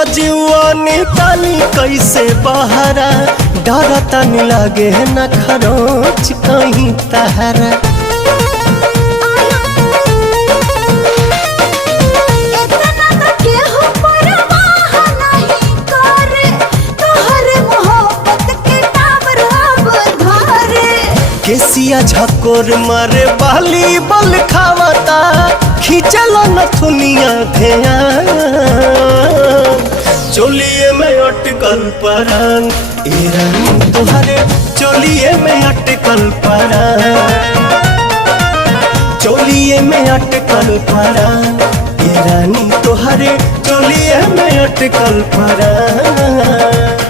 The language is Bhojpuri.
तो जीवा निकाली कैसे बहरा, डरता नहीं लागे न खरोच कहीं तहरा। केसिया झकोर मारे बाली बल खावता, खींचल नथुनिया धेया चोलिए में अटकल परान, ए रानी तुहरे चोलिए में अटकल परान, चोलिए में अटकल परान, ए रानी तुहरे चोलिए में अटकल परान।